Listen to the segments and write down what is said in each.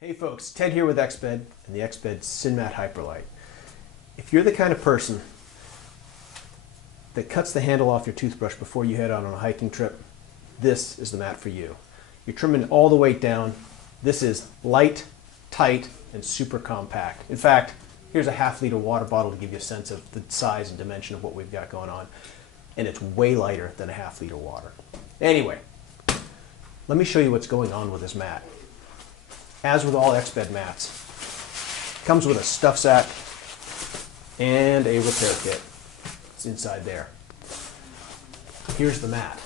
Hey folks, Ted here with Exped and the Exped SynMat Hyperlite. If you're the kind of person that cuts the handle off your toothbrush before you head out on a hiking trip, this is the mat for you. You're trimming all the weight down. This is light, tight, and super compact. In fact, here's a half-liter water bottle to give you a sense of the size and dimension of what we've got going on. And it's way lighter than a half-liter water. Anyway, let me show you what's going on with this mat. As with all Exped mats, it comes with a stuff sack and a repair kit. It's inside there. Here's the mat.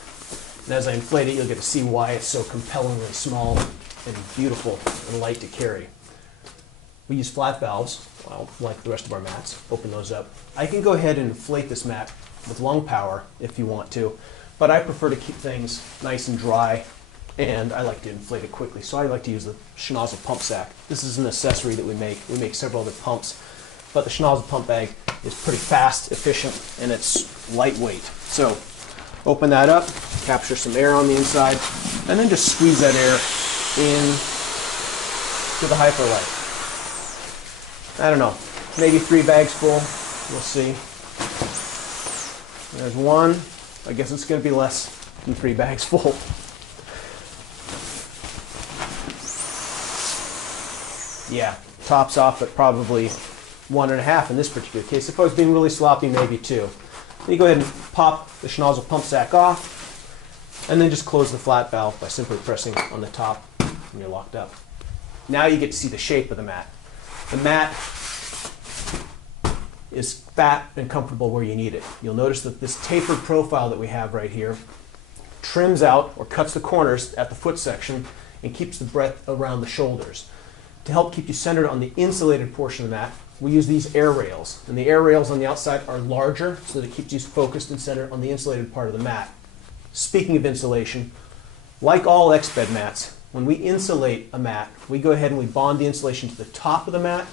And as I inflate it, you'll get to see why it's so compellingly small and beautiful and light to carry. We use flat valves, well, like the rest of our mats. Open those up. I can go ahead and inflate this mat with lung power if you want to, but I prefer to keep things nice and dry, and I like to inflate it quickly, so I like to use the schnozzle pump sack. This is an accessory that we make. We make several other pumps, but the schnozzle pump bag is pretty fast, efficient, and it's lightweight. So open that up, capture some air on the inside, and then just squeeze that air in to the Hyperlite. I don't know, maybe 3 bags full. We'll see. There's one. I guess it's going to be less than 3 bags full. Yeah, tops off at probably 1.5 in this particular case. If I was being really sloppy, maybe 2. Then you go ahead and pop the schnozzle pump sack off, and then just close the flat valve by simply pressing on the top, and you're locked up. Now you get to see the shape of the mat. The mat is fat and comfortable where you need it. You'll notice that this tapered profile that we have right here trims out or cuts the corners at the foot section and keeps the breadth around the shoulders. To help keep you centered on the insulated portion of the mat, we use these air rails. And the air rails on the outside are larger so that it keeps you focused and centered on the insulated part of the mat. Speaking of insulation, like all Exped mats, when we insulate a mat, we go ahead and we bond the insulation to the top of the mat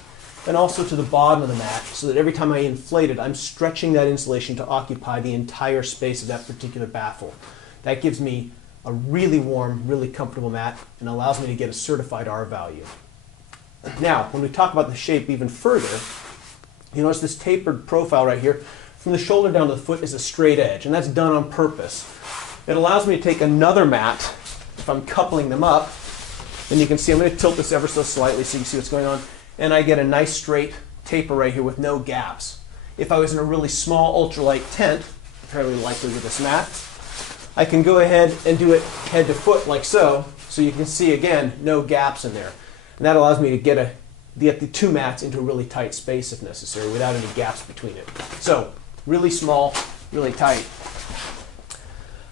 and also to the bottom of the mat, so that every time I inflate it, I'm stretching that insulation to occupy the entire space of that particular baffle. That gives me a really warm, really comfortable mat and allows me to get a certified R value. Now, when we talk about the shape even further, you notice this tapered profile right here. From the shoulder down to the foot is a straight edge, and that's done on purpose. It allows me to take another mat, if I'm coupling them up, and you can see I'm going to tilt this ever so slightly so you can see what's going on, and I get a nice straight taper right here with no gaps. If I was in a really small ultralight tent, fairly likely with this mat, I can go ahead and do it head to foot like so you can see again no gaps in there. And that allows me to get the 2 mats into a really tight space if necessary without any gaps between it. So really small, really tight.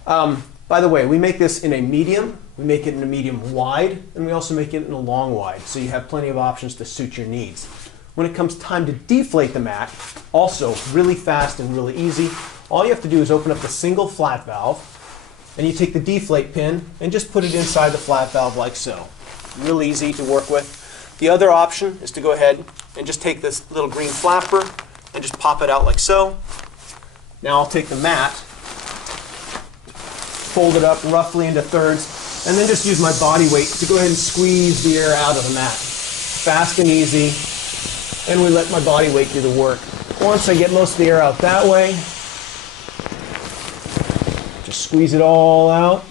By the way, we make this in a medium, we make it in a medium wide, and we also make it in a long wide, so you have plenty of options to suit your needs. When it comes time to deflate the mat, also really fast and really easy, all you have to do is open up the single flat valve, and you take the deflate pin and just put it inside the flat valve like so. Real easy to work with. The other option is to go ahead and just take this little green flapper and just pop it out like so. Now I'll take the mat, fold it up roughly into thirds, and then just use my body weight to go ahead and squeeze the air out of the mat. Fast and easy, and we let my body weight do the work. Once I get most of the air out that way, just squeeze it all out.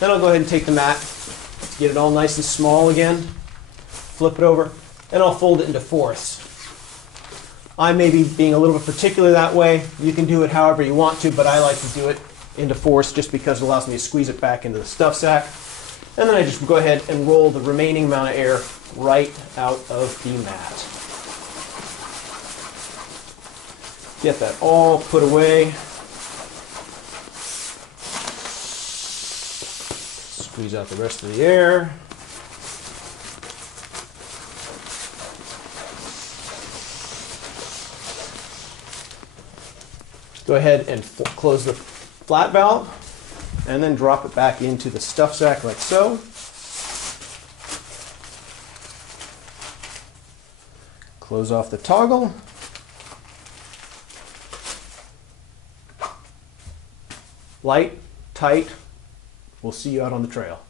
Then I'll go ahead and take the mat, get it all nice and small again, flip it over, and I'll fold it into fourths. I may be being a little bit particular that way. You can do it however you want to, but I like to do it into fourths just because it allows me to squeeze it back into the stuff sack. And then I just go ahead and roll the remaining amount of air right out of the mat. Get that all put away. Squeeze out the rest of the air. Go ahead and close the flat valve and then drop it back into the stuff sack like so. Close off the toggle. Light, tight. We'll see you out on the trail.